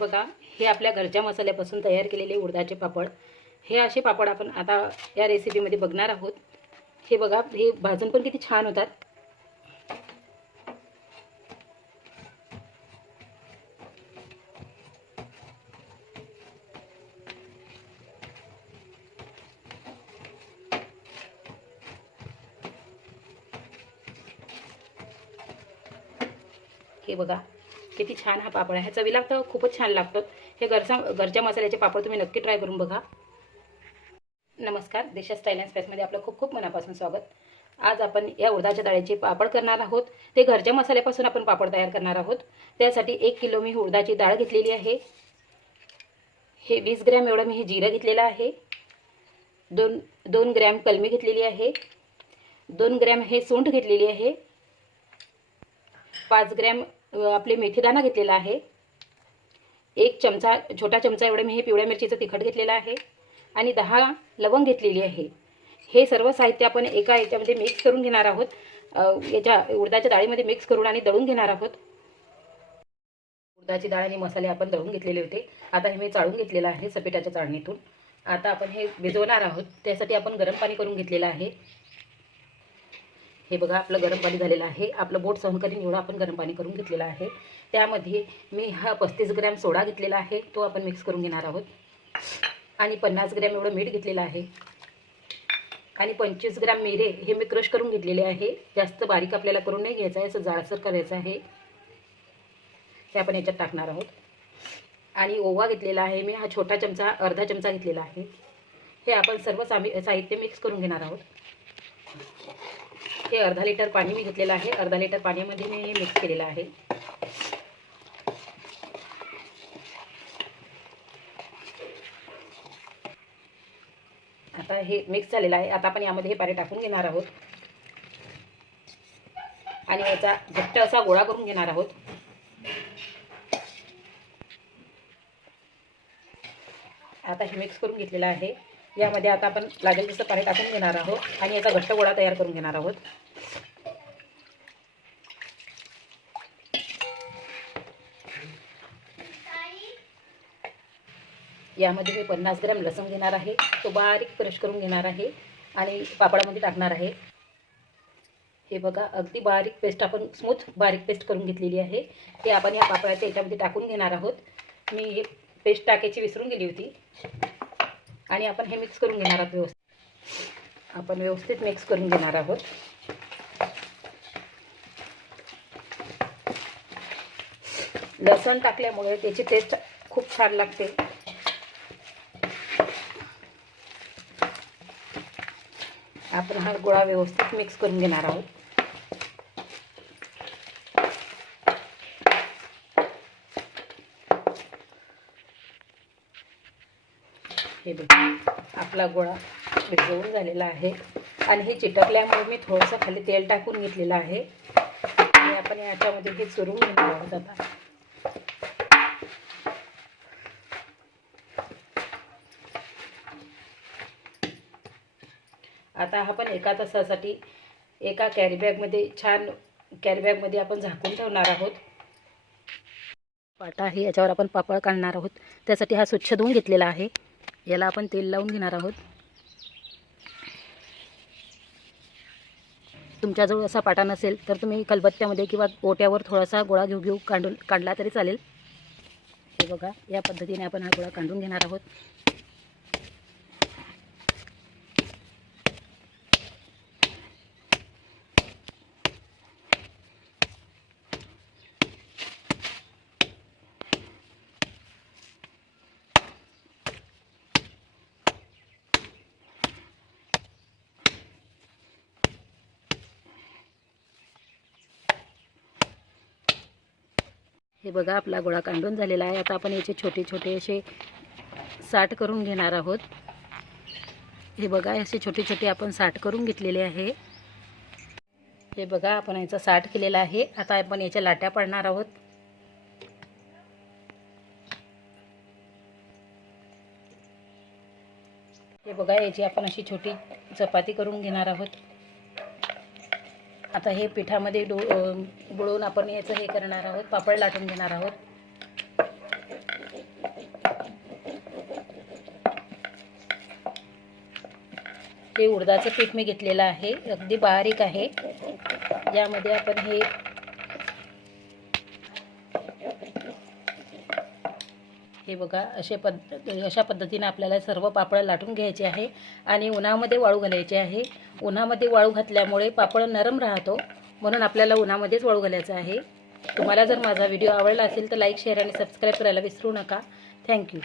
बघा, हे आपल्या घरच्या मसाल्यापासून तयार केलेले उडदाचे पापड. हे असे पापड आपण आता या रेसिपीमध्ये बघणार आहोत. हे बघा, हे भाजून पण किती छान होतात. हे बघा किती छान हा पापड आहे. चवीला तर खूपच छान लागतं. हे घरच्या मसाल्याचे पापड तुम्ही नक्की ट्राय करून बघा. नमस्कार, देशा स्टाईल अँड स्पाइसमध्ये आपलं खूप खूप मनापासून स्वागत. आज आपण या उडदाच्या डाळीचे पापड करणार आहोत. ते घरच्या मसाल्यापासून आपण पापड तयार करणार आहोत. त्यासाठी 1 किलो मी उडदाची डाळ घेतलेली आहे. हे 20 ग्रॅम एवढं मी हे जिरं घेतलेलं आहे. 2 ग्रॅम कलमी घेतलेली आहे. 2 ग्रॅम हे सूंठ घेतलेली आहे. 5 ग्रॅम आपले मेथीदाणा घेतलेला आहे. 1 चमचा, छोटा चमचा एवढं मी हे पिवळ्या मिरचीचं तिखट घेतलेलं आहे. आणि 10 लवंग घेतलेली आहे. हे सर्व साहित्य आपण एका याच्यामध्ये मिक्स करून घेणार आहोत. याच्या उडदाच्या डाळीमध्ये मिक्स करून आणि दळून घेणार आहोत. उडदाची डाळ आणि मसाले आपण दळून घेतलेले होते. आता हे मी चाळून घेतलेलं आहे सपेटाच्या चाळणीतून. आता आपण हे भिजवणार आहोत. त्यासाठी आपण गरम पाणी करून घेतलेलं आहे. हे बघा, आपलं गरम पाणी झालेलं आहे. आपलं बोट सहन करीन एवढं आपण गरम पाणी करून घेतलेलं आहे. त्यामध्ये मी हा 35 ग्रॅम सोडा घेतलेला आहे, तो आपण मिक्स करून घेणार आहोत. आणि 50 ग्रॅम एवढं मीठ घेतलेलं आहे. आणि 25 ग्रॅम मिरे हे मी क्रश करून घेतलेले आहे. जास्त बारीक आपल्याला करून नाही घ्यायचं आहे, असं जाडसर करायचं आहे. हे आपण याच्यात टाकणार आहोत. आणि ओवा घेतलेला आहे मी, हा छोटा चमचा, अर्धा चमचा घेतलेला आहे. हे आपण सर्व साहित्य मिक्स करून घेणार आहोत. हे अर्धा लिटर पाणी मी घेतलेलं आहे. अर्धा लिटर पाण्यामध्ये मी हे मिक्स केलेलं आहे. आता हे मिक्स झालेलं आहे. आता आपण यामध्ये हे पाणी टाकून घेणार आहोत आणि याचा घट्ट असा गोळा करून घेणार आहोत. आता हे मिक्स करून घेतलेलं आहे. यामध्ये आता आपण लागेल तसं पाणी टाकून घेणार आहोत आणि याचा घट्ट गोळा तयार करून घेणार आहोत. यामध्ये मी 50 ग्रॅम लसूण घेणार आहे, तो बारीक क्रश करून घेणार आहे आणि पापडामध्ये टाकणार आहे. हे बघा, अगदी बारीक पेस्ट, आपण स्मूथ बारीक पेस्ट करून घेतलेली आहे. ते आपण या पापडाच्या याच्यामध्ये टाकून घेणार आहोत. मी हे पेस्ट टाकायची विसरून गेली होती. आणि आपण हे मिक्स करून घेणार आहोत व्यवस्थित. आपण व्यवस्थित मिक्स करून घेणार आहोत. लसूण टाकल्यामुळे त्याची टेस्ट खूप छान लागते. आपण हा गोळा व्यवस्थित मिक्स करून घेणार आहोत. हे बघा, आपला गोळा भिजवून झालेला आहे. आणि हे चिटकल्यामुळे मी थोडंसं खाली तेल टाकून घेतलेलं आहे. आणि आपण याच्यामध्ये हे चुरून घेणार आहोत. आता आपण एका तासासाठी एका कॅरीबॅगमध्ये, छान कॅरीबॅगमध्ये आपण झाकून ठेवणार आहोत. पाटा आहे, याच्यावर आपण पापड काढणार आहोत. त्यासाठी हा स्वच्छ धुवून घेतलेला आहे. याला आपण तेल लावून घेणार आहोत. तुमच्याजवळ असा पाटा नसेल तर तुम्ही खलबत्त्यामध्ये किंवा ओट्यावर थोडासा गोळा घेऊ काढला तरी चालेल. हे बघा, या पद्धतीने आपण हा गोळा काढून घेणार आहोत. हे बघा, आपला गोळा काढून झालेला आहे. आता आपण याचे छोटे छोटे असे साठ करून घेणार आहोत. हे बघा, असे छोटे छोटे आपण साठ करून घेतलेले आहे. हे बघा, आपण याचा साठ केलेला आहे. आता आपण याच्या लाट्या पाडणार आहोत. हे बघा, याची आपण अशी छोटी चपाती करून घेणार आहोत. आता हे पिठामध्ये बुडवून आपण याचं हे करणार आहोत, पापड लाटून घेणार आहोत. हे उडदाचं पीठ मी घेतलेलं आहे, अगदी बारीक आहे. यामध्ये आपण हे बघा अशा पद्धतीने आपल्याला सर्व पापड लाटून घ्यायचे आहे आणि उन्हामध्ये वाळू घालायचे आहे. उन्हामध्ये वाळू घातल्यामुळे पापड नरम राहतो, म्हणून आपल्याला उन्हामध्येच वाळू घालायचं आहे. तुम्हाला जर माझा व्हिडिओ आवडला असेल तर लाईक, शेअर आणि सबस्क्राईब करायला विसरू नका. थँक्यू.